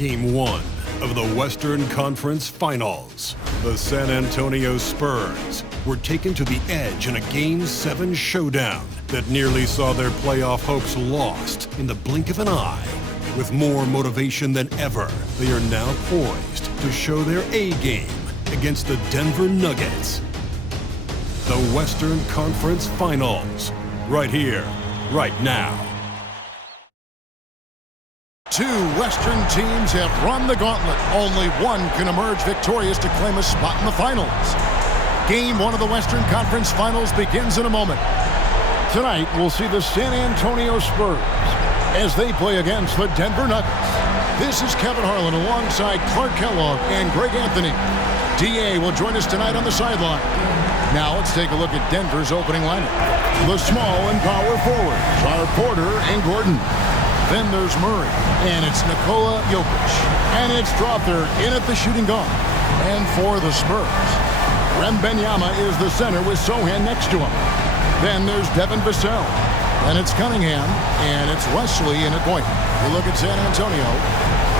Game 1 of the Western Conference Finals. The San Antonio Spurs were taken to the edge in a Game 7 showdown that nearly saw their playoff hopes lost in the blink of an eye. With more motivation than ever, they are now poised to show their A-game against the Denver Nuggets. The Western Conference Finals, right here, right now. Two Western teams have run the gauntlet. Only one can emerge victorious to claim a spot in the finals. Game 1 of the Western Conference Finals begins in a moment. Tonight, we'll see the San Antonio Spurs as they play against the Denver Nuggets. This is Kevin Harlan alongside Clark Kellogg and Greg Anthony. DA will join us tonight on the sideline. Now let's take a look at Denver's opening lineup. The small and power forwards are Porter and Gordon. Then there's Murray, and it's Nikola Jokic. And it's Strother in at the shooting guard. And for the Spurs, Wemby is the center with Sohan next to him. Then there's Devin Vassell. Then it's Cunningham, and it's Wesley in at point. We look at San Antonio.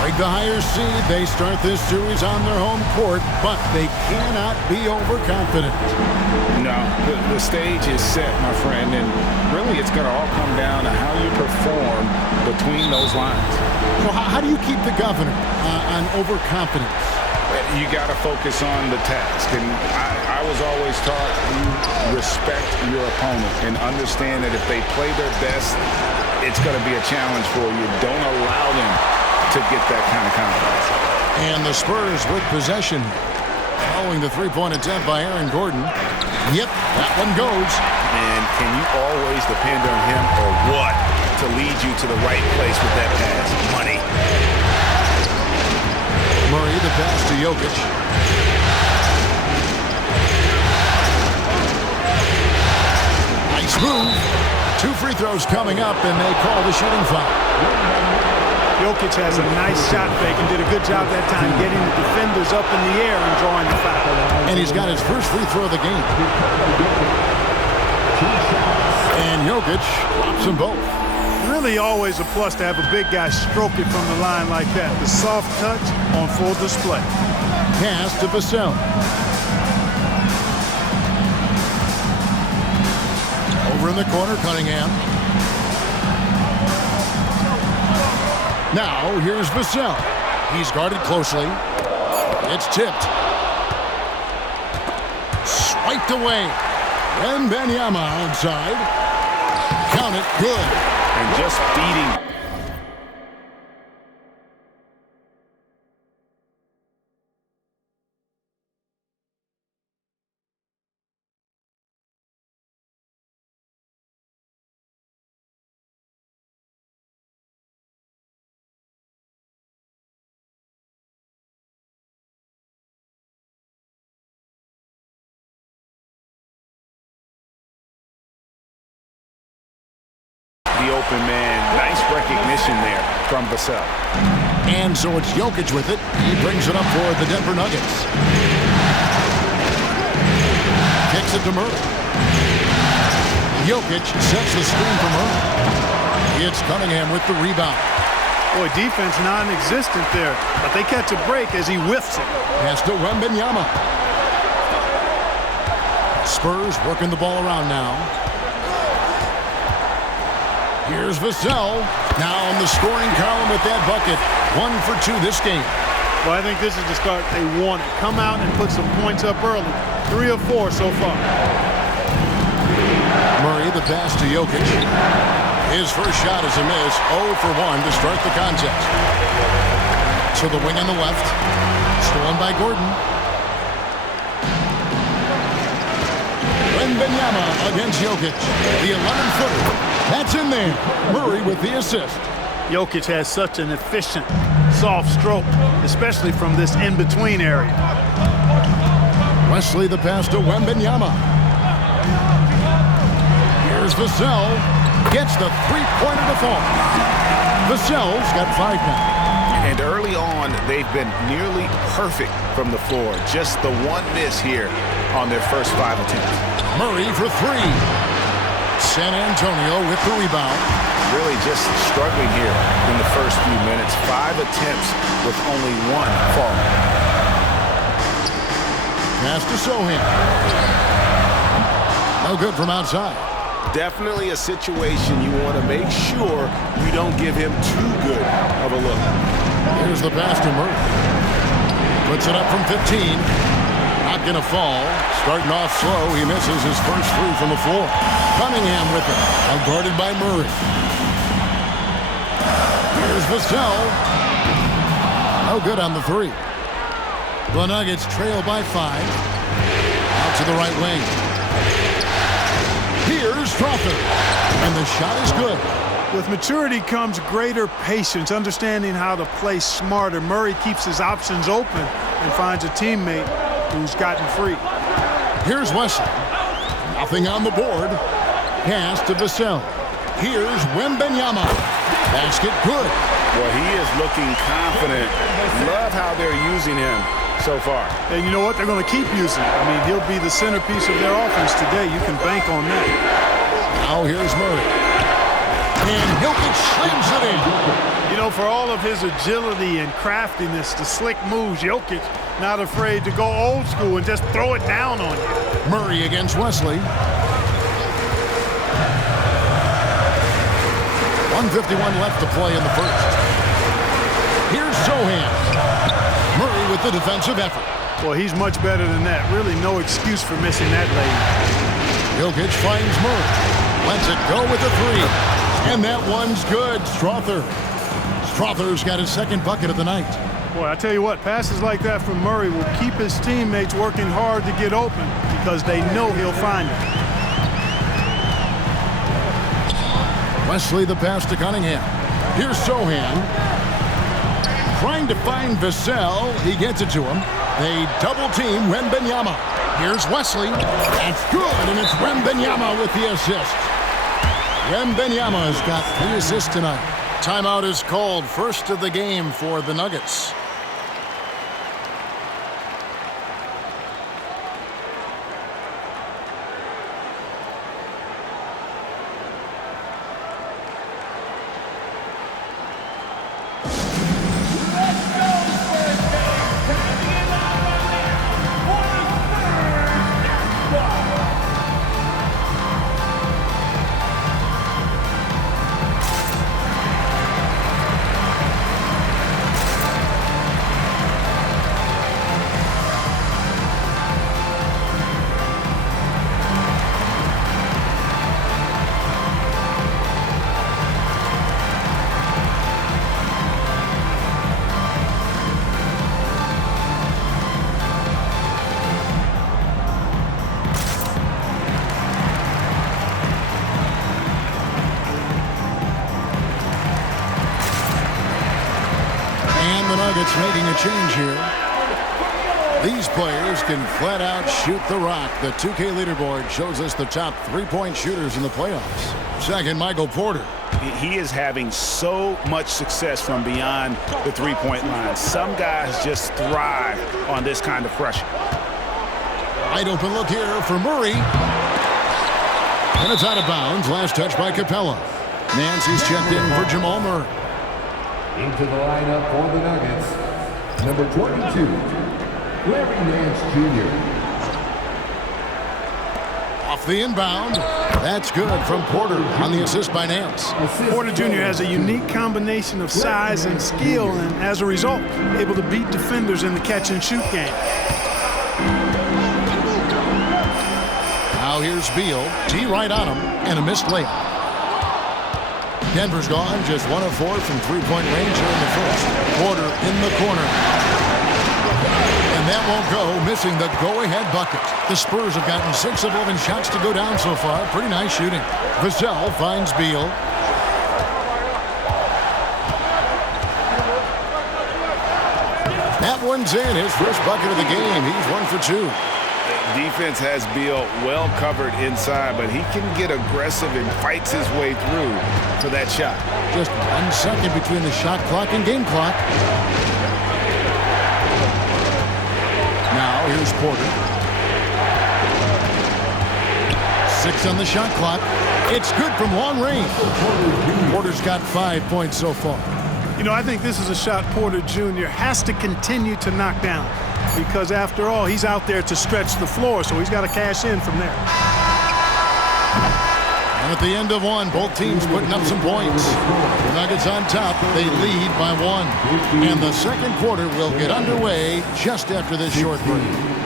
Break the higher seed. They start this series on their home court, but they cannot be overconfident. No, the stage is set, my friend, and really it's going to all come down to how you perform between those lines. So how do you keep the governor on overconfidence? You got to focus on the task, and I was always taught you respect your opponent and understand that if they play their best, it's going to be a challenge for you. Don't allow them to get that kind of confidence. And the Spurs with possession. Following the three-point attempt by Aaron Gordon. Yep, that one goes. And can you always depend on him or what to lead you to the right place with that pass? Money. Murray, the pass to Jokic. Nice move. 2 free throws coming up, and they call the shooting foul. Jokic has a nice shot fake and did a good job that time getting the defenders up in the air and drawing the foul. And he's got his first free throw of the game. And Jokic drops them both. Really always a plus to have a big guy stroke it from the line like that. The soft touch on full display. Pass to Vassell. Over in the corner, Cunningham. Now, here's Vassell. He's guarded closely. It's tipped. Swiped away. Wemby outside. Count it, good. And just beating. The open man. Nice recognition there from Vassell. And so it's Jokic with it. He brings it up for the Denver Nuggets. Kicks it to Murray. Jokic sets the screen for Murray. It's Cunningham with the rebound. Boy, defense non-existent there, but they catch a break as he whiffs it. Pass to Wemby. Spurs working the ball around now. Here's Vassell. Now on the scoring column with that bucket. 1 for 2 this game. Well, I think this is the start they wanted. Come out and put some points up early. 3 of 4 so far. Murray, the pass to Jokic. His first shot is a miss. 0 for 1 to start the contest. To the wing on the left. Stolen by Gordon. Wemby against Jokic. The 11-footer. That's in there. Murray with the assist. Jokic has such an efficient, soft stroke, especially from this in-between area. Wesley, the pass to Wemby. Here's Vassell. Gets the three-pointer to fall. Vassell's got 5 now. And early on, they've been nearly perfect from the floor. Just the one miss here on their first 5 attempts. Murray for 3. San Antonio with the rebound. Really just struggling here in the first few minutes. 5 attempts with only 1 fall. Pass to Sohan. No good from outside. Definitely a situation you want to make sure you don't give him too good of a look. Here's the pass to Murray. Puts it up from 15. Not going to fall. Starting off slow, he misses his first 3 from the floor. Cunningham with it. Guarded by Murray. Here's Vassell. No good on the 3. The Nuggets trail by 5. Out to the right wing. Here's Strother. And the shot is good. With maturity comes greater patience, understanding how to play smarter. Murray keeps his options open and finds a teammate who's gotten free. Here's Wesley. Nothing on the board. Pass to Vassell. Here's Wembenyama. Basket good. Well, he is looking confident. Love how they're using him so far. And you know what? They're going to keep using him. I mean, he'll be the centerpiece of their offense today. You can bank on that. Now here's Murray. And Jokic slings it in. You know, for all of his agility and craftiness, the slick moves, Jokic not afraid to go old school and just throw it down on you. Murray against Wesley. 1:51 left to play in the first. Here's Sohan. Murray with the defensive effort. Well, he's much better than that. Really no excuse for missing that lane. Jokic finds Murray. Lets it go with the 3. And that one's good. Strother's got his second bucket of the night. Boy, I tell you what, passes like that from Murray will keep his teammates working hard to get open because they know he'll find it. Wesley the pass to Cunningham. Here's Sohan. Trying to find Vassell. He gets it to him. They double team Wembenyama. Here's Wesley. That's good, and it's Wembenyama with the assist. Wembenyama has got 3 assists tonight. Timeout is called. First of the game for the Nuggets. Nuggets making a change here. These players can flat out shoot the rock. The 2K leaderboard shows us the top 3-point shooters in the playoffs. Second, Michael Porter. He is having so much success from beyond the 3-point line. Some guys just thrive on this kind of pressure. Wide open look here for Murray. And it's out of bounds. Last touch by Capella. Nancy's checked in for Jamal Murray. Into the lineup for the Nuggets, number 22, Larry Nance Jr. Off the inbound. That's good from Porter on the assist by Nance. Porter Jr. has a unique combination of size and skill, and as a result, able to beat defenders in the catch-and-shoot game. Now here's Beal. T right on him, and a missed layup. Denver's gone, just 1 of 4 from 3-point range here in the first. Porter in the corner. And that won't go, missing the go-ahead bucket. The Spurs have gotten 6 of 11 shots to go down so far. Pretty nice shooting. Vassell finds Beal. That one's in, his first bucket of the game. He's 1 for 2. Defense has Beal well covered inside, but he can get aggressive and fights his way through for that shot. Just 1 second between the shot clock and game clock. Now here's Porter. 6 on the shot clock. It's good from long range. Porter's got 5 points so far. You know, I think this is a shot Porter Jr. has to continue to knock down because, after all, he's out there to stretch the floor, so he's got to cash in from there. And at the end of one, both teams putting up some points. The Nuggets on top. They lead by 1. And the second quarter will get underway just after this short break.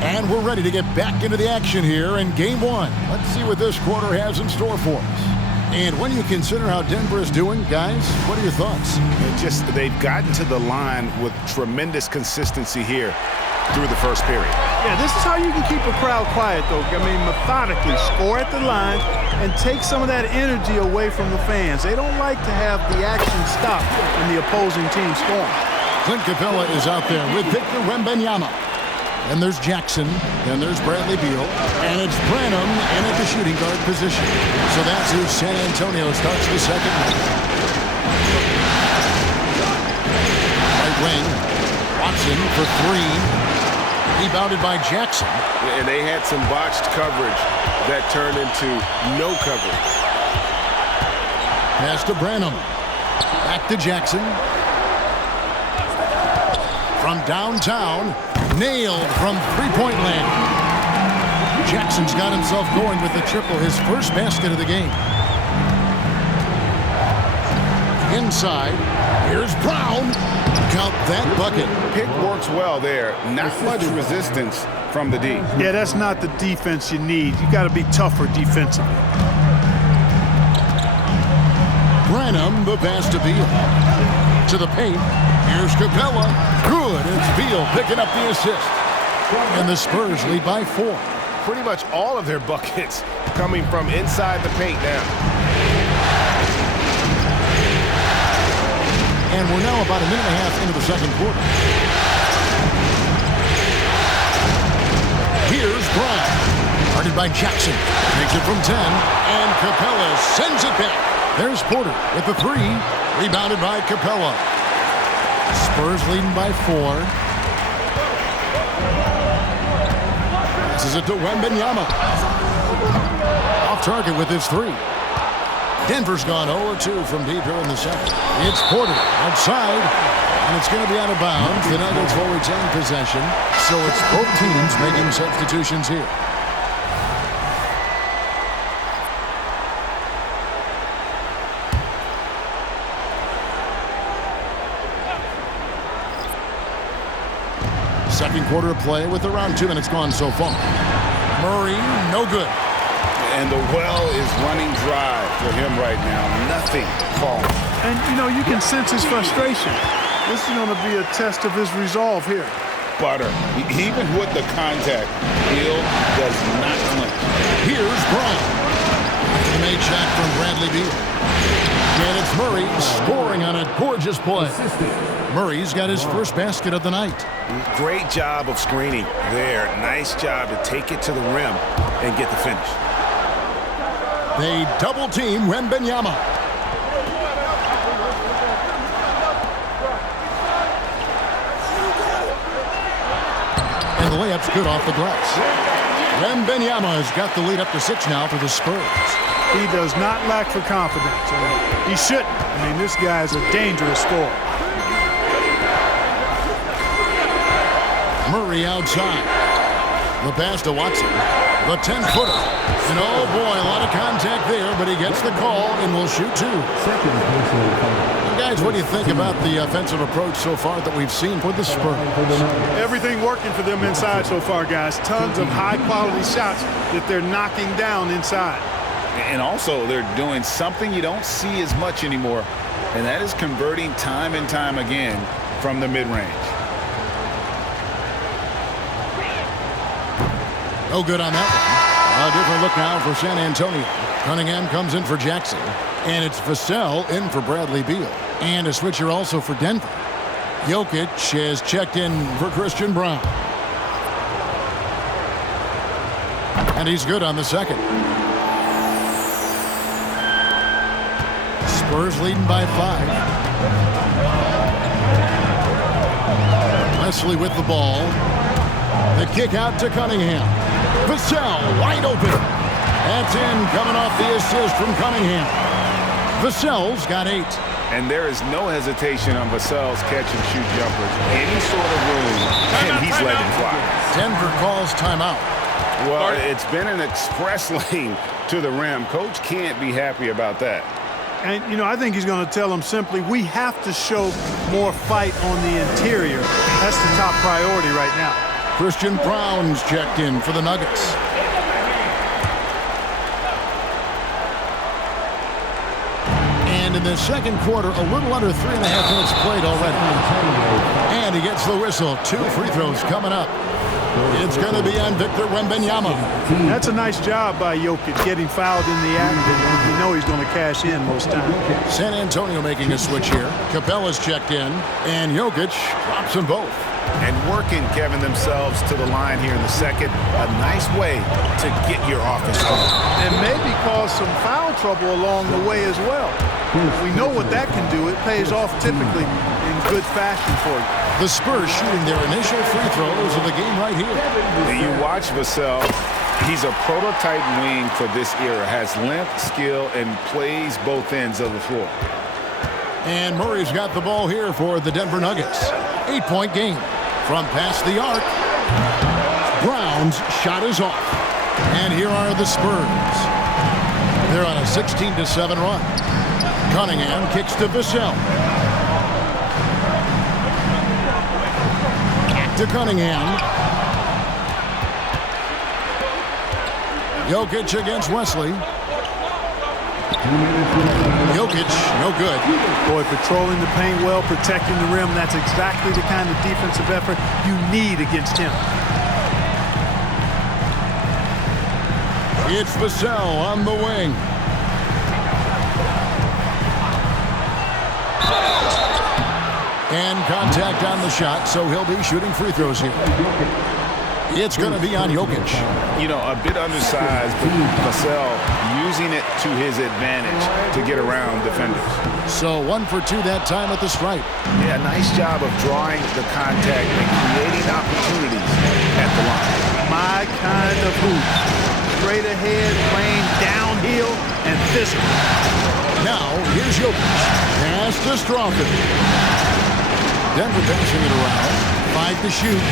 And we're ready to get back into the action here in Game 1. Let's see what this quarter has in store for us. And when you consider how Denver is doing, guys, what are your thoughts? They've gotten to the line with tremendous consistency here through the first period. Yeah, this is how you can keep a crowd quiet, though. I mean, methodically score at the line and take some of that energy away from the fans. They don't like to have the action stop when the opposing team scoring. Clint Capella is out there with Victor Wembanyama. And there's Jackson, then there's Bradley Beal, and it's Branham in at the shooting guard position. So that's who San Antonio starts the second half. Right wing, Watson for 3. Rebounded by Jackson. And they had some botched coverage that turned into no coverage. Pass to Branham. Back to Jackson. From downtown. Nailed from three-point land. Jackson's got himself going with the triple, his first basket of the game. Inside, here's Brown. Count that bucket. Pick works well there. Not much resistance from the D. Yeah, that's not the defense you need. You got to be tougher defensively. Branham, the pass to Beal. To the paint. Here's Capella. Good. It's Beal picking up the assist. And the Spurs lead by 4. Pretty much all of their buckets coming from inside the paint now. And we're now about a minute and a half into the second quarter. Here's Brown. Guarded by Jackson. Takes it from 10. And Capella sends it back. There's Porter with the 3. Rebounded by Capella. Spurs leading by 4. Passes it to Wembanyama. Off target with his 3. Denver's gone 0-2 from deep here in the second. It's Porter outside, and it's going to be out of bounds. The Nuggets will retain possession, so it's both teams making substitutions here. Second quarter of play with around 2 minutes gone so far. Murray, no good. And the well is running dry for him right now. Nothing falling. And, you know, you can sense his frustration. This is going to be a test of his resolve here. Butter. Even with the contact, Beal does not flinch. Here's Brown. After the made shot from Bradley Beal. And it's Murray scoring on a gorgeous play. Murray's got his first basket of the night. Great job of screening there. Nice job to take it to the rim and get the finish. They double team Wembanyama. And the layup's good off the glass. Wembanyama has got the lead up to 6 now for the Spurs. He does not lack for confidence. He shouldn't. I mean, this guy is a dangerous scorer. Murray outside. The pass to Watson. The 10-footer. And oh boy, a lot of contact there, but he gets the call and will shoot 2. And guys, what do you think about the offensive approach so far that we've seen for the Spurs? Everything working for them inside so far, guys. Tons of high-quality shots that they're knocking down inside. And also, they're doing something you don't see as much anymore, and that is converting time and time again from the mid-range. No good on that one. A different look now for San Antonio. Cunningham comes in for Jackson. And it's Vassell in for Bradley Beal. And a switcher also for Denver. Jokic has checked in for Christian Braun. And he's good on the second. Spurs leading by 5. Wesley with the ball. The kick out to Cunningham. Vassell wide open. That's in, coming off the assist from Cunningham. Vassell's got 8. And there is no hesitation on Vassell's catch-and-shoot jumpers. Any sort of room, and he's letting it fly. Denver calls timeout. Well, it's been an express lane to the rim. Coach can't be happy about that. And, you know, I think he's going to tell them simply, we have to show more fight on the interior. That's the top priority right now. Christian Braun's checked in for the Nuggets. And in the second quarter, a little under 3.5 minutes played already. And he gets the whistle. 2 free throws coming up. It's going to be on Victor Wembanyama. That's a nice job by Jokic, getting fouled in the act. And you know he's going to cash in most times. San Antonio making a switch here. Capella's checked in. And Jokic drops them both. And working, Kevin, themselves to the line here in the second. A nice way to get your offense home. And maybe cause some foul trouble along the way as well. We know what that can do. It pays off typically in good fashion for you. The Spurs shooting their initial free throws of the game right here. And you watch Vassell. He's a prototype wing for this era. Has length, skill, and plays both ends of the floor. And Murray's got the ball here for the Denver Nuggets. 8-point game. From past the arc, Brown's shot is off. And here are the Spurs. They're on a 16-7 run. Cunningham kicks to Vassell. Back to Cunningham. Jokic against Wesley. Jokic, no good. Boy, patrolling the paint well, protecting the rim. That's exactly the kind of defensive effort you need against him. It's Vassell on the wing. And contact on the shot, so he'll be shooting free throws here. It's going to be on Jokic. You know, a bit undersized, but Vassell using it to his advantage to get around defenders. So 1 for 2 that time at the stripe. Yeah, nice job of drawing the contact and creating opportunities at the line. My kind of hoop. Straight ahead, playing downhill, and physical. Now, here's Jokic. Pass to Strawther. Denver passing it around. 5 to shoot.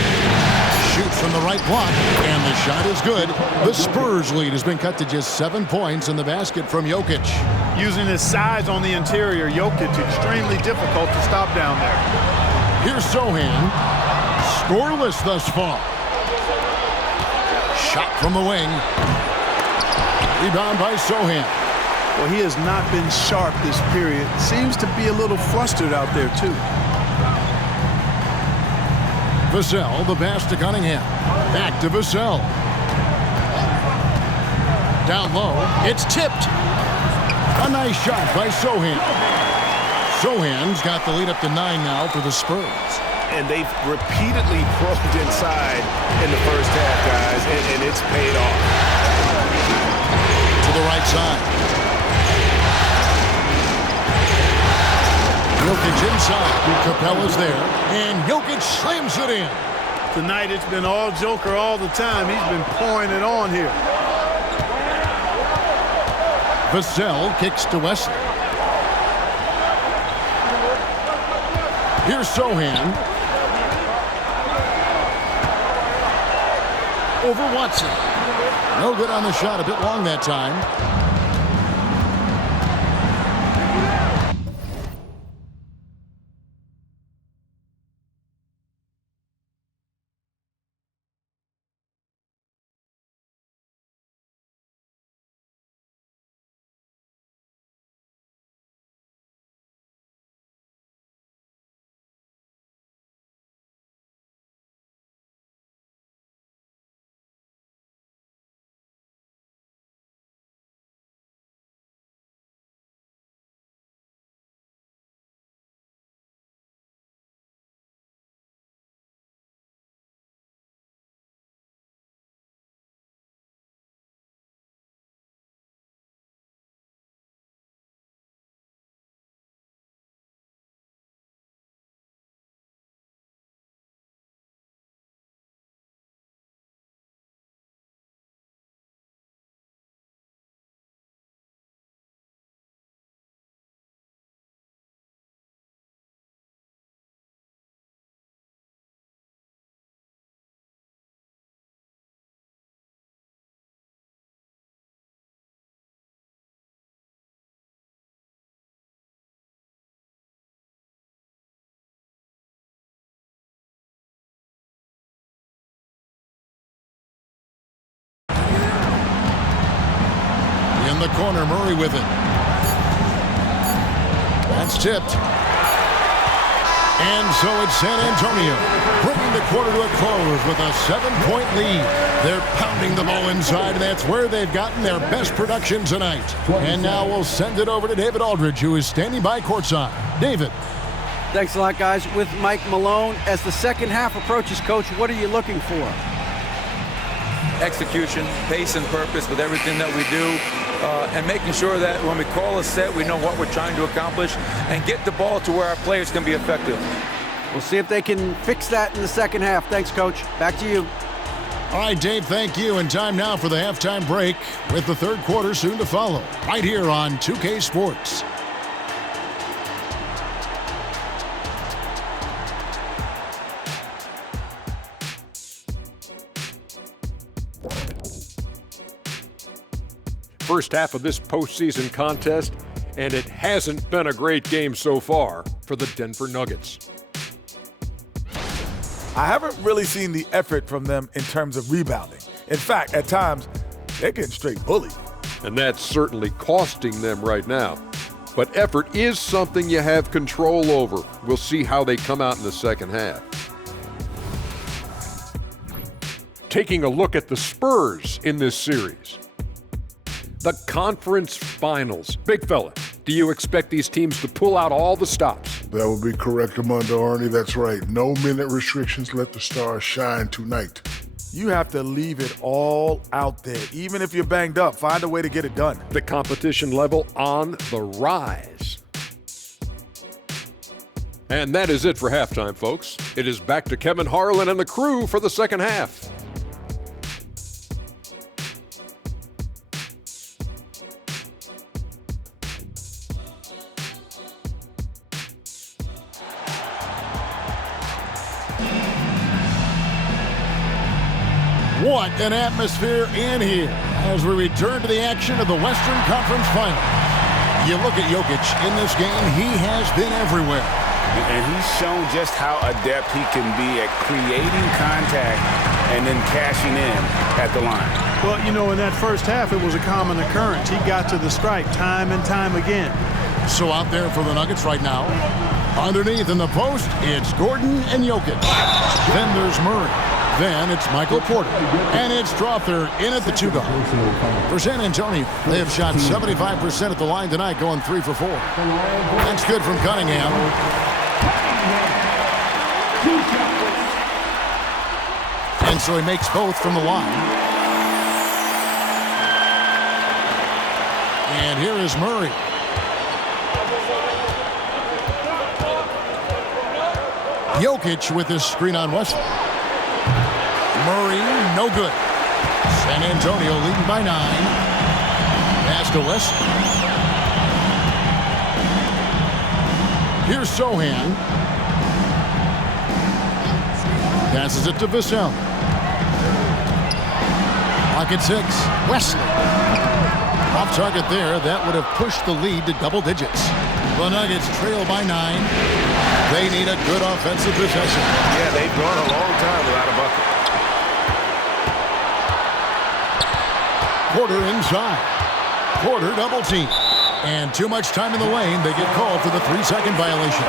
Shoots from the right block, and the shot is good. The Spurs lead has been cut to just 7 points in the basket from Jokic. Using his size on the interior, Jokic extremely difficult to stop down there. Here's Sohan. Scoreless thus far. Shot from the wing. Rebound by Sohan. Well, he has not been sharp this period. Seems to be a little flustered out there, too. Vassell, the pass to Cunningham. Back to Vassell. Down low. It's tipped. A nice shot by Sohan. Sohan's got the lead up to 9 now for the Spurs. And they've repeatedly probed inside in the first half, guys, and it's paid off. To the right side. Jokic inside. Capella's there. And Jokic slams it in. Tonight it's been all Joker all the time. He's been pouring it on here. Vassell kicks to Wesley. Here's Sohan. Over Watson. No good on the shot. A bit long that time. the corner, Murray with it. That's tipped. And so it's San Antonio, bringing the quarter to a close with a 7-point lead. They're pounding the ball inside, and that's where they've gotten their best production tonight. And now we'll send it over to David Aldridge, who is standing by courtside. David. Thanks a lot, guys. With Mike Malone, as the second half approaches, Coach, what are you looking for? Execution, pace and purpose with everything that we do, and making sure that when we call a set, we know what we're trying to accomplish and get the ball to where our players can be effective. We'll see if they can fix that in the second half. Thanks, Coach. Back to you. All right, Dave, thank you. And time now for the halftime break with the third quarter soon to follow right here on 2K Sports. First half of this postseason contest, and it hasn't been a great game so far for the Denver Nuggets. I haven't really seen the effort from them in terms of rebounding. In fact, at times, they're getting straight bullied. And that's certainly costing them right now. But effort is something you have control over. We'll see how they come out in the second half. Taking a look at the Spurs in this series. The conference finals. Big fella, do you expect these teams to pull out all the stops? That would be correct, Armando Arnie. That's right. No minute restrictions. Let the stars shine tonight. You have to leave it all out there. Even if you're banged up, find a way to get it done. The competition level on the rise. And that is it for halftime, folks. It is back to Kevin Harlan and the crew for the second half. What an atmosphere in here as we return to the action of the Western Conference Final. You look at Jokic in this game, he has been everywhere. And he's shown just how adept he can be at creating contact and then cashing in at the line. Well, you know, in that first half, it was a common occurrence. He got to the stripe time and time again. So out there for the Nuggets right now, underneath in the post, it's Gordon and Jokic. Then there's Murray. Then it's Michael Porter. And it's Strawther in at the two-guard. For San Antonio, they have shot 75% at the line tonight, going 3 for 4. That's good from Cunningham. And so he makes both from the line. And here is Murray. Jokic with his screen on Wesley. Murray, no good. San Antonio leading by 9. Pass to Wesley. Here's Sohan. Passes it to Vassell. Pocket 6. Wesley. Off target there. That would have pushed the lead to double digits. The Nuggets trail by 9. They need a good offensive possession. Yeah, they've gone a long time without a bucket. Porter inside. Porter double team. And too much time in the lane. They get called for the 3-second violation.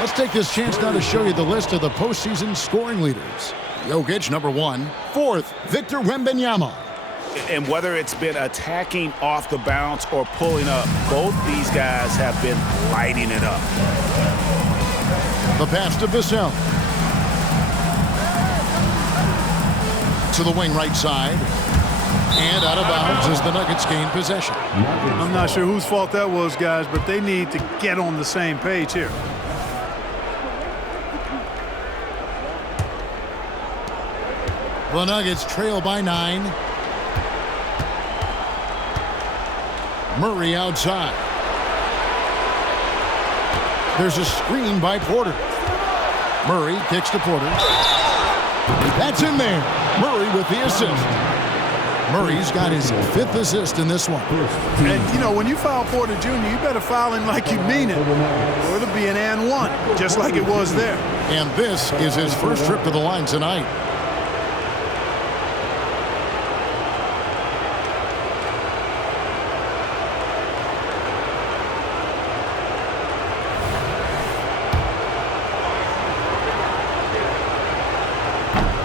Let's take this chance now to show you the list of the postseason scoring leaders. Jokic, number 1. 4th, Victor Wembanyama. And whether it's been attacking off the bounce or pulling up, both these guys have been lighting it up. The pass to Vassell. To the wing right side. And out of bounds as the Nuggets gain possession. I'm not sure whose fault that was, guys, but they need to get on the same page here. The Nuggets trail by 9. Murray outside. There's a screen by Porter. Murray kicks to Porter. That's in there. Murray with the assist. Murray's got his 5th assist in this one. And, you know, when you foul Porter Jr., you better foul him like you mean it, or it'll be an and one, just like it was there. And this is his first trip to the line tonight.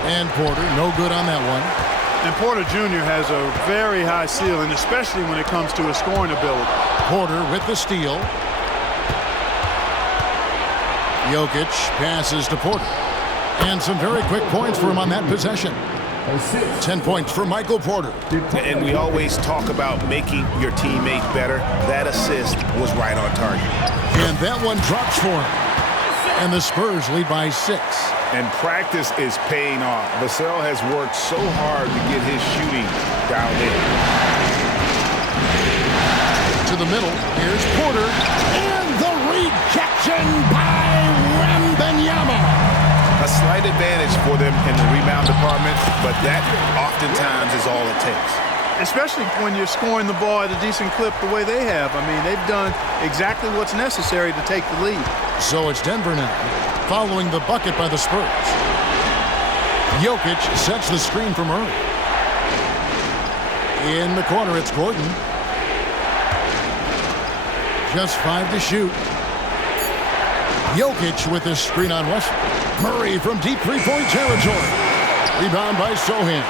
And Porter, no good on that one. And Porter Jr. has a very high ceiling, especially when it comes to his scoring ability. Porter with the steal. Jokic passes to Porter. And some very quick points for him on that possession. 10 points for Michael Porter. And we always talk about making your teammate better. That assist was right on target. And that one drops for him. And the Spurs lead by 6. And practice is paying off. Vassell has worked so hard to get his shooting dialed in. To the middle, here's Porter. And the rejection by Wemby. A slight advantage for them in the rebound department, but that oftentimes is all it takes. Especially when you're scoring the ball at a decent clip the way they have. I mean, they've done exactly what's necessary to take the lead. So it's Denver now, following the bucket by the Spurs. Jokic sets the screen for Murray. In the corner, it's Gordon. Just 5 to shoot. Jokic with this screen on Westbrook. Murray from deep three-point territory. Rebound by Sohan.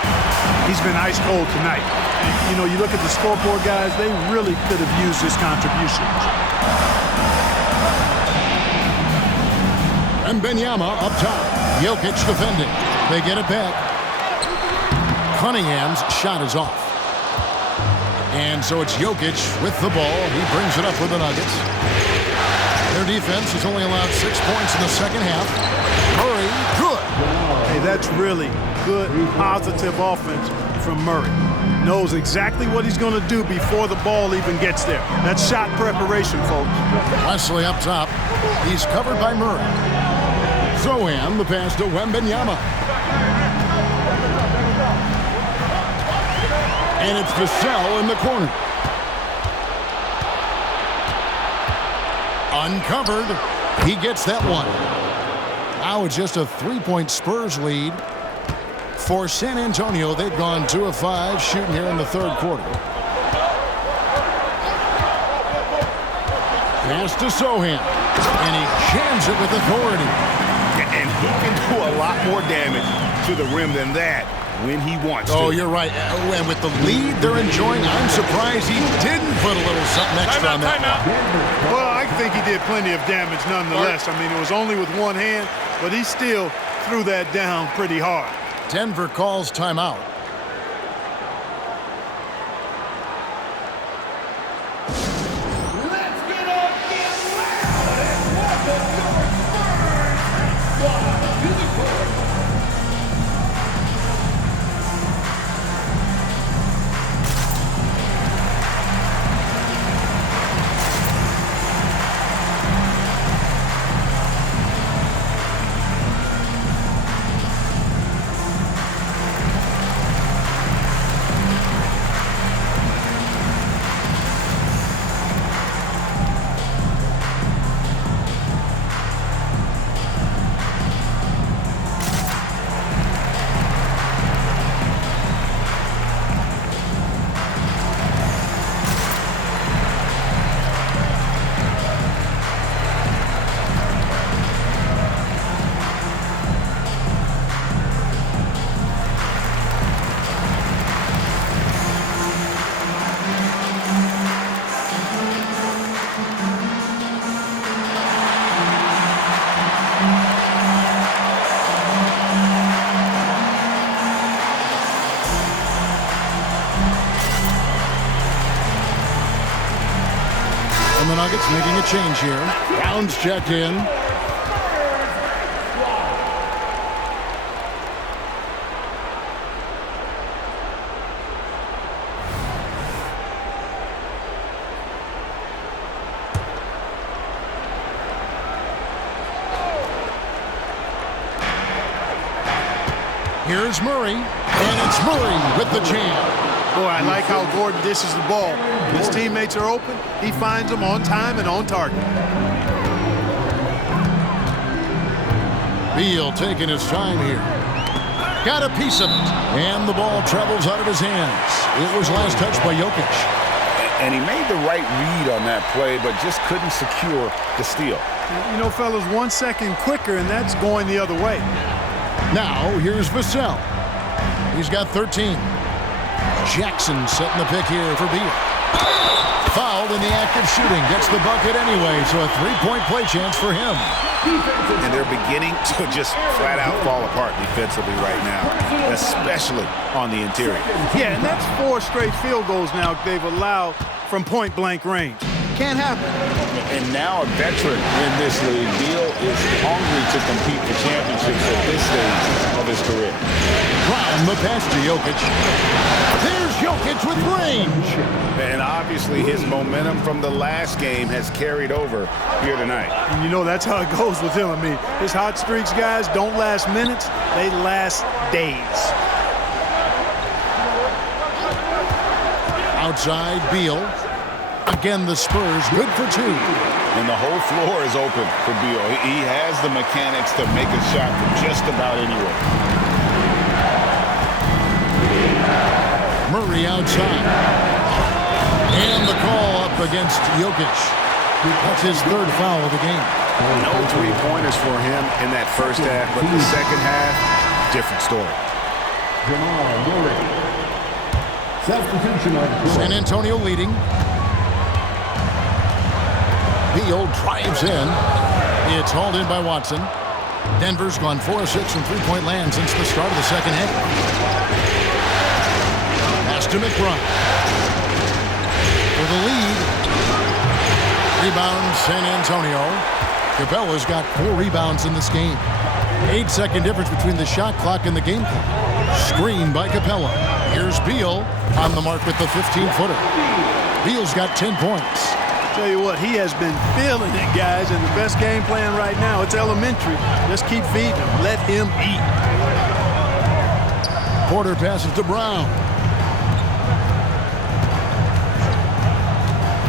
He's been ice cold tonight. You know, you look at the scoreboard, guys, they really could have used his contribution. And Wembanyama up top. Jokic defending. They get it back. Cunningham's shot is off. And so it's Jokic with the ball. He brings it up for the Nuggets. Their defense has only allowed 6 points in the second half. Murray, good. Hey, that's really good, positive offense from Murray. Knows exactly what he's going to do before the ball even gets there. That's shot preparation, folks. Wesley up top. He's covered by Murray. Sohan, the pass to Wembanyama. And it's Vassell in the corner. Uncovered. He gets that one. Now it's just a 3-point Spurs lead. For San Antonio, they've gone 2 of 5 shooting here in the third quarter. Pass to Sohan. And he jams it with authority. And he can do a lot more damage to the rim than that when he wants to. Oh, you're right. And with the lead they're enjoying, I'm surprised he didn't put a little something extra on that. Well, I think he did plenty of damage nonetheless. I mean, it was only with one hand, but he still threw that down pretty hard. Denver calls timeout. Let's get up, get loud, and welcome your Spurs squad to the court. And the Nuggets making a change here. Brown's checked in. Here's Murray, and it's Murray with the jam. Boy, I like how Gordon dishes the ball. His teammates are open. He finds them on time and on target. Beal taking his time here. Got a piece of it. And the ball travels out of his hands. It was last touched by Jokic. And he made the right read on that play, but just couldn't secure the steal. You know, fellas, 1 second quicker, and that's going the other way. Now, here's Vassell. He's got 13. Jackson setting the pick here for Beal. Fouled in the act of shooting. Gets the bucket anyway, so a three-point play chance for him. And they're beginning to just flat out fall apart defensively right now, especially on the interior. Yeah, and that's 4 straight field goals now they've allowed from point-blank range. Can't happen. And now a veteran in this league, Beal is hungry to compete for championships at this stage of his career. Brown the pass to Jokic. There's Jokic with range. And obviously his momentum from the last game has carried over here tonight. And you know that's how it goes with him. I mean, his hot streaks, guys, don't last minutes. They last days. Outside, Beal. Again, the Spurs good for 2. And the whole floor is open for Beal. He has the mechanics to make a shot from just about anywhere. Murray outside. And the call up against Jokic. That's his 3rd foul of the game. No three-pointers for him in that first half, but the second half, different story. San Antonio leading. Beal drives in. It's hauled in by Watson. Denver's gone 4 of 6 from three-point land since the start of the second half. Pass to McBride. For the lead. Rebound San Antonio. Capella's got 4 rebounds in this game. 8-second difference between the shot clock and the game clock. Screen by Capella. Here's Beal on the mark with the 15-footer. Beal's got 10 points. Tell you what, he has been feeling it, guys, and the best game plan right now, it's elementary. Just keep feeding him. Let him eat. Porter passes to Brown.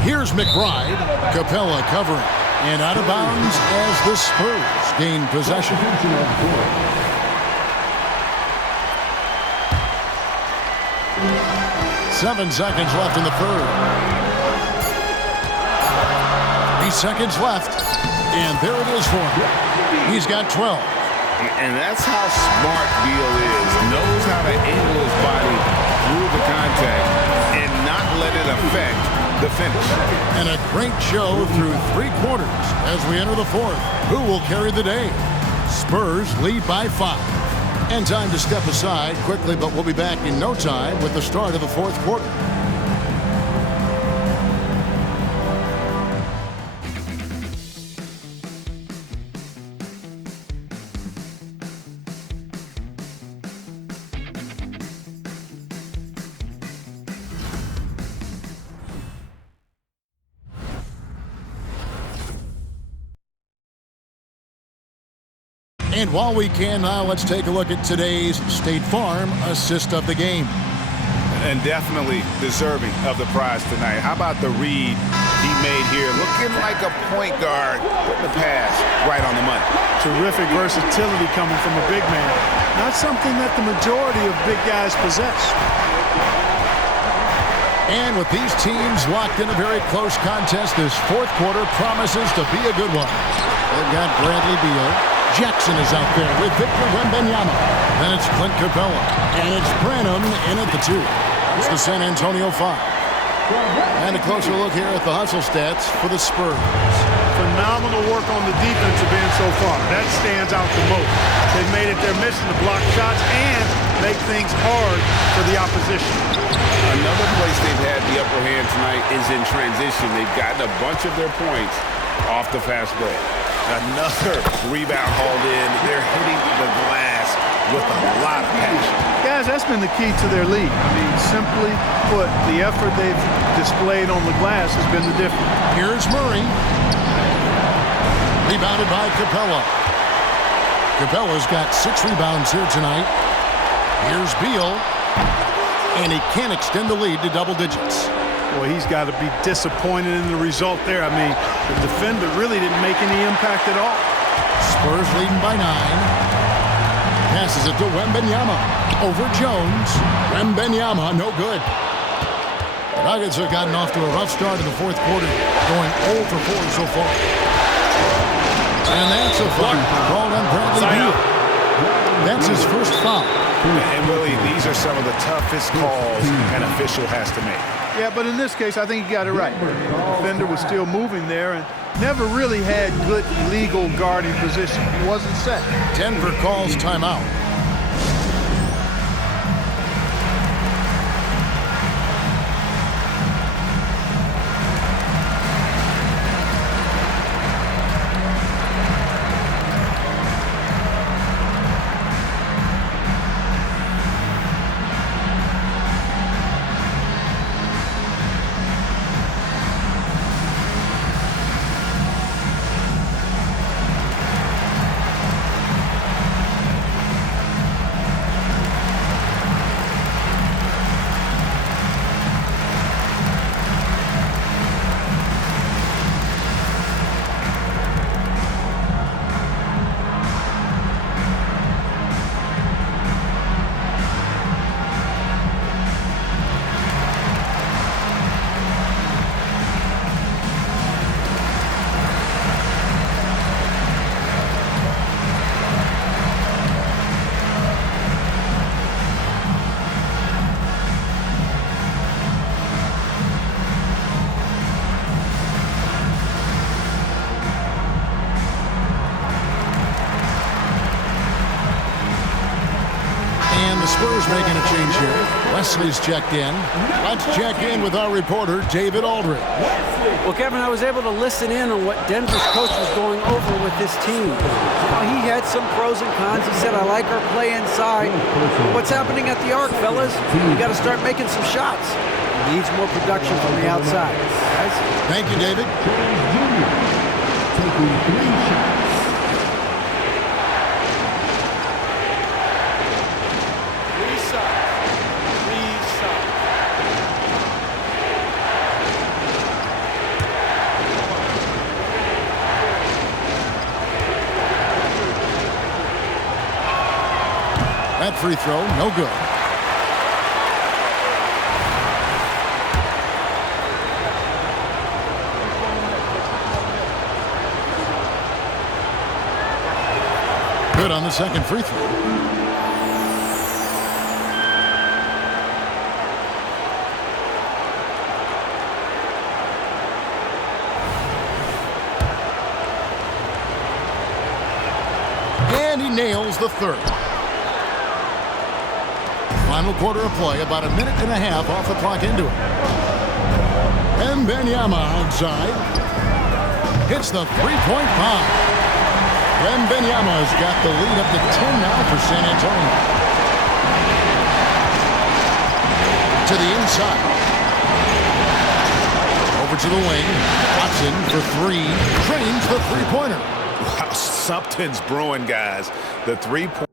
Here's McBride. Capella covering. And out of bounds as the Spurs gain possession. 7 seconds left in the third. 3 seconds left, and there it is for him. He's got 12. And that's how smart Beal is. Knows how to angle his body through the contact and not let it affect the finish. And a great show through 3 quarters as we enter the 4th. Who will carry the day? Spurs lead by 5. And time to step aside quickly, but we'll be back in no time with the start of the 4th quarter. And while we can now, let's take a look at today's State Farm assist of the game. And definitely deserving of the prize tonight. How about the read he made here? Looking like a point guard, putting the pass right on the money. Terrific versatility coming from a big man. Not something that the majority of big guys possess. And with these teams locked in a very close contest, this 4th quarter promises to be a good one. They've got Bradley Beal. Jackson is out there with Victor Wembanyama. Then it's Clint Capella. And it's Branham in at the 2. It's the San Antonio 5. And a closer look here at the hustle stats for the Spurs. Phenomenal work on the defensive end so far. That stands out the most. They've made it their mission to block shots and make things hard for the opposition. Another place they've had the upper hand tonight is in transition. They've gotten a bunch of their points off the fast break. Another rebound hauled in. They're hitting the glass with a lot of passion. Guys, that's been the key to their lead. I mean, simply put, the effort they've displayed on the glass has been the difference. Here's Murray. Rebounded by Capella. Capella's got 6 rebounds here tonight. Here's Beal. And he can't extend the lead to double digits. Boy, he's got to be disappointed in the result there. I mean, the defender really didn't make any impact at all. Spurs leading by 9. Passes it to Wembanyama. Over Jones. Wembanyama, no good. The Nuggets have gotten off to a rough start in the 4th quarter, going 0 for 4 so far. And that's a foul called on Bradley Beal. That's his some of the toughest calls an official has to make. Yeah, but in this case, I think he got it right. The defender was still moving there and never really had good legal guarding position. He wasn't set. Denver calls timeout. Spurs making a change here. Wesley's checked in. Let's check in with our reporter, David Aldridge. Well, Kevin, I was able to listen in on what Denver's coach was going over with this team. Now, he had some pros and cons. He said, I like our play inside. What's happening at the arc, fellas? We got to start making some shots. He needs more production from the outside. Guys? Thank you, David. Taking 3 shots. That free throw, no good. Good on the second free throw. And he nails the third. Final quarter of play, about a minute and a half off the clock into it. Wembenyama outside. Hits the three-point bomb. Wembenyama's got the lead up to 10 now for San Antonio. To the inside. Over to the wing. Watson for three. Drains the three-pointer. Wow, something's brewing, guys. The three-point.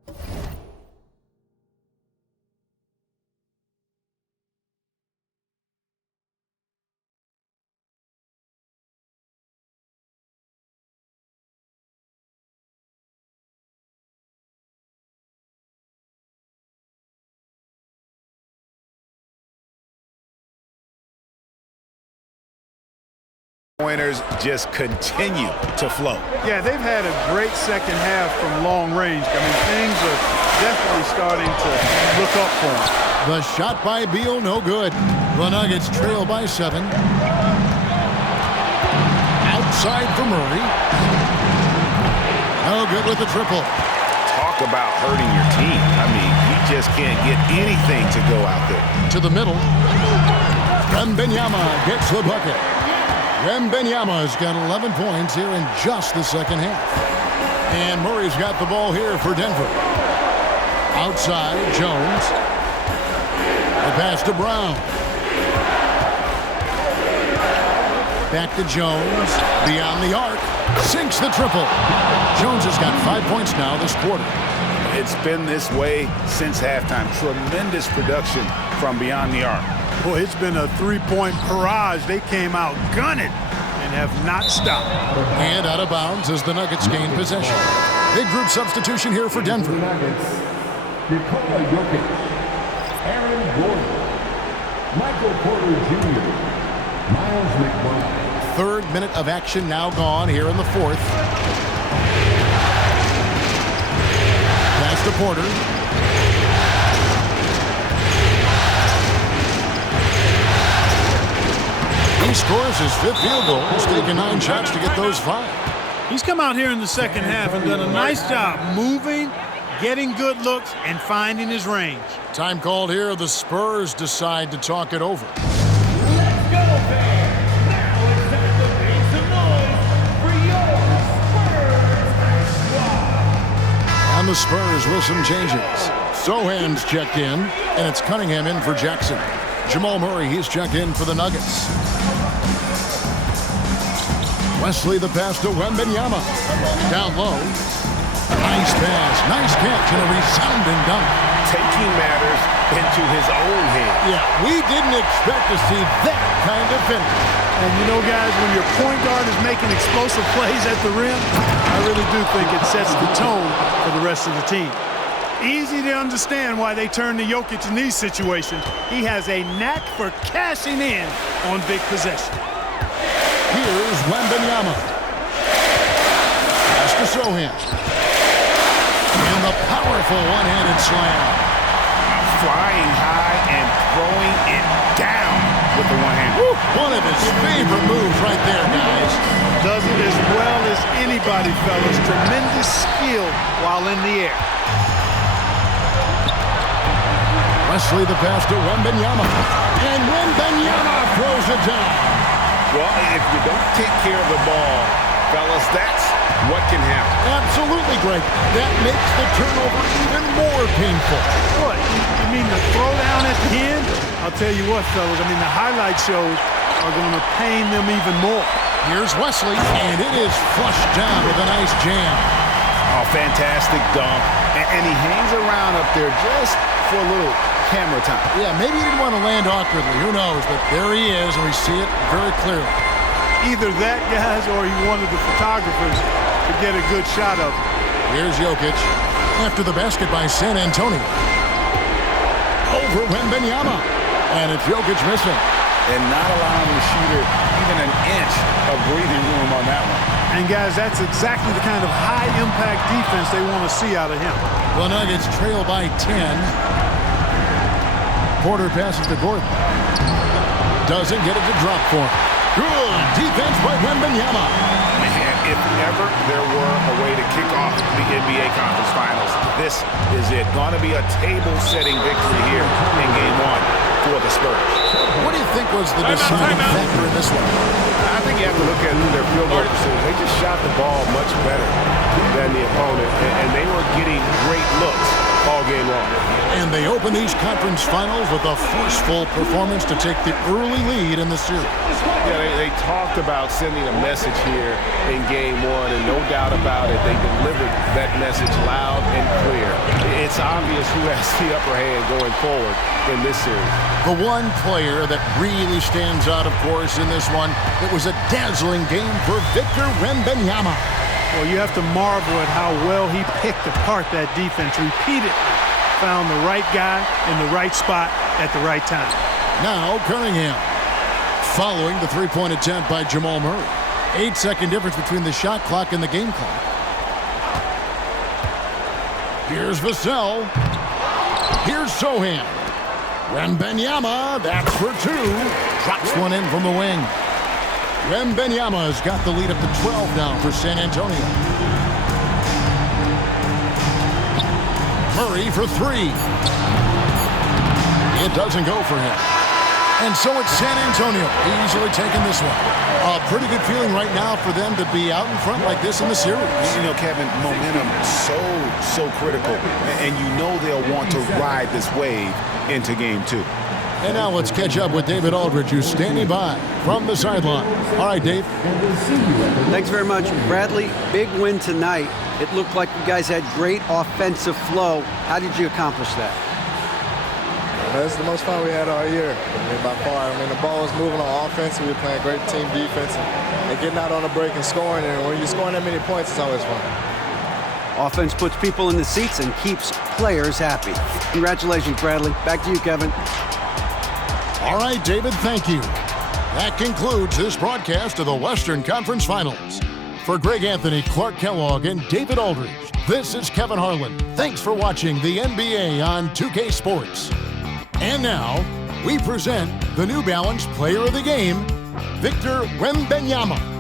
Pointers just continue to flow. Yeah, they've had a great second half from long range. I mean, things are definitely starting to look up for them. The shot by Beal, no good. The Nuggets trail by 7. Outside for Murray. No good with the triple. Talk about hurting your team. I mean, you just can't get anything to go out there. To the middle. Wembenyama gets the bucket. Wembenyama's got 11 points here in just the second half. And Murray's got the ball here for Denver. Outside, Jones. The pass to Brown. Back to Jones. Beyond the arc. Sinks the triple. Jones has got 5 points now this quarter. It's been this way since halftime. Tremendous production from beyond the arc. Boy, it's been a three-point barrage. They came out gunning and have not stopped. And out of bounds as the Nuggets gain possession. Big group substitution here for Denver. Jokic, Aaron Gordon, Michael Porter Jr., Miles McBride. Third minute of action now gone here in the fourth. Pass to Porter. scores his 5th field goal. He's taken 9 shots to get those 5. He's come out here in the second half and done a nice job moving, getting good looks, and finding his range. Time called here. The Spurs decide to talk it over. Let's go, fans! Now it's time to make some noise for your Spurs squad. And the Spurs with some changes. Sohan's checked in, and it's Cunningham in for Jackson. Jamal Murray, he's checked in for the Nuggets. Wesley the pass to Wembenyama. Down low. Nice pass, nice catch, and a resounding dunk. Taking matters into his own hands. Yeah, we didn't expect to see that kind of finish. And you know, guys, when your point guard is making explosive plays at the rim, I really do think it sets the tone for the rest of the team. Easy to understand why they turn to Jokic in these situations. He has a knack for cashing in on big possession. Here's Wembenyama. Pass to Sohan. And the powerful one-handed slam. Flying high and throwing it down with the one hand. One of his favorite moves right there, guys. Does it as well as anybody, fellas. Tremendous skill while in the air. Wesley the pass to Wembenyama. And Wembenyama throws it down. Well, if you don't take care of the ball, fellas, that's what can happen. Absolutely, Greg. That makes the turnover even more painful. What? You mean the throwdown at the end? I'll tell you what, fellas. I mean, the highlight shows are going to pain them even more. Here's Wesley, and it is flushed down with a nice jam. Oh, fantastic dunk. And he hangs around up there just for a little camera time. Yeah, maybe he didn't want to land awkwardly. Who knows? But there he is, and we see it very clearly. Either that, guys, or he wanted the photographers to get a good shot of him. Here's Jokic. After the basket by San Antonio. Over Wembenyama. And it's Jokic missing. And not allowing the shooter even an inch of breathing room on that one. And, guys, that's exactly the kind of high-impact defense they want to see out of him. The Nuggets trail by 10. Porter passes to Gordon. Doesn't get it to drop for him. Good defense by Wembenyama. Man, if ever there were a way to kick off the NBA Conference Finals, this is it. Going to be a table-setting victory here in Game 1 for the Spurs. What do you think was the deciding factor in this one? I think you have to look at their field goal percentage. They just shot the ball much better than the opponent, and they were getting great looks all game long. And they open these conference finals with a forceful performance to take the early lead in the series. Yeah, they talked about sending a message here in Game 1, and no doubt about it, they delivered that message loud and clear. It's obvious who has the upper hand going forward in this series. The one player that really stands out, of course, in this one, it was a dazzling game for Victor Wembanyama. Well, you have to marvel at how well he picked apart that defense repeatedly. Found the right guy in the right spot at the right time. Now Cunningham, following the three-point attempt by Jamal Murray. 8-second difference between the shot clock and the game clock. Here's Vassell. Here's Sohan. Wembanyama, that's for 2. Drops one in from the wing. Wembanyama's got the lead up to 12 now for San Antonio. Murray for 3. It doesn't go for him. And so it's San Antonio easily taking this one. A pretty good feeling right now for them to be out in front like this in the series. You know, Kevin, momentum so critical. And you know they'll want to ride this wave into Game 2. And now let's catch up with David Aldridge, who's standing by from the sideline. All right, Dave. Thanks very much. Bradley, big win tonight. It looked like you guys had great offensive flow. How did you accomplish that? That's the most fun we had all year. By far. The ball was moving on offense. We were playing great team defense and getting out on the break and scoring. And when you're scoring that many points, it's always fun. Offense puts people in the seats and keeps players happy. Congratulations, Bradley. Back to you, Kevin. All right, David, thank you. That concludes this broadcast of the Western Conference Finals. For Greg Anthony, Clark Kellogg, and David Aldridge, this is Kevin Harlan. Thanks for watching the NBA on 2K Sports. And now, we present the New Balance Player of the Game, Victor Wembanyama.